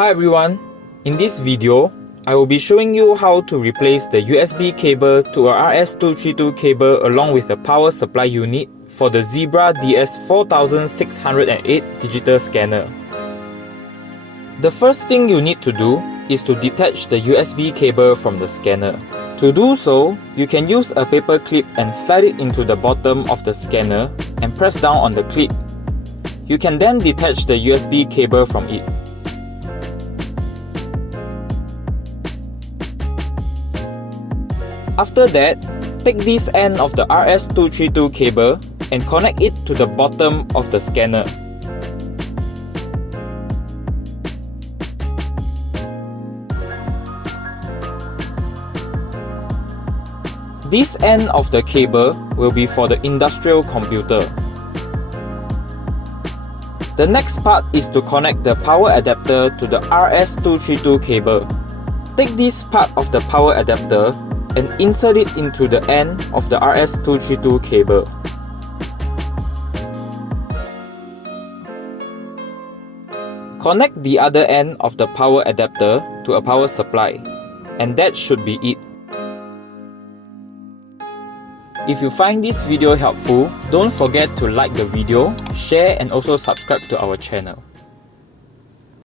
Hi everyone, in this video, I will be showing you how to replace the USB cable to a RS232 cable along with a power supply unit for the Zebra DS4608 digital scanner. The first thing you need to do is to detach the USB cable from the scanner. To do so, you can use a paper clip and slide it into the bottom of the scanner and press down on the clip. You can then detach the USB cable from it. After that, take this end of the RS232 cable and connect it to the bottom of the scanner. This end of the cable will be for the industrial computer. The next part is to connect the power adapter to the RS232 cable. Take this part of the power adapter and insert it into the end of the RS232 cable. Connect the other end of the power adapter to a power supply, and that should be it. If you find this video helpful, don't forget to like the video, share and also subscribe to our channel.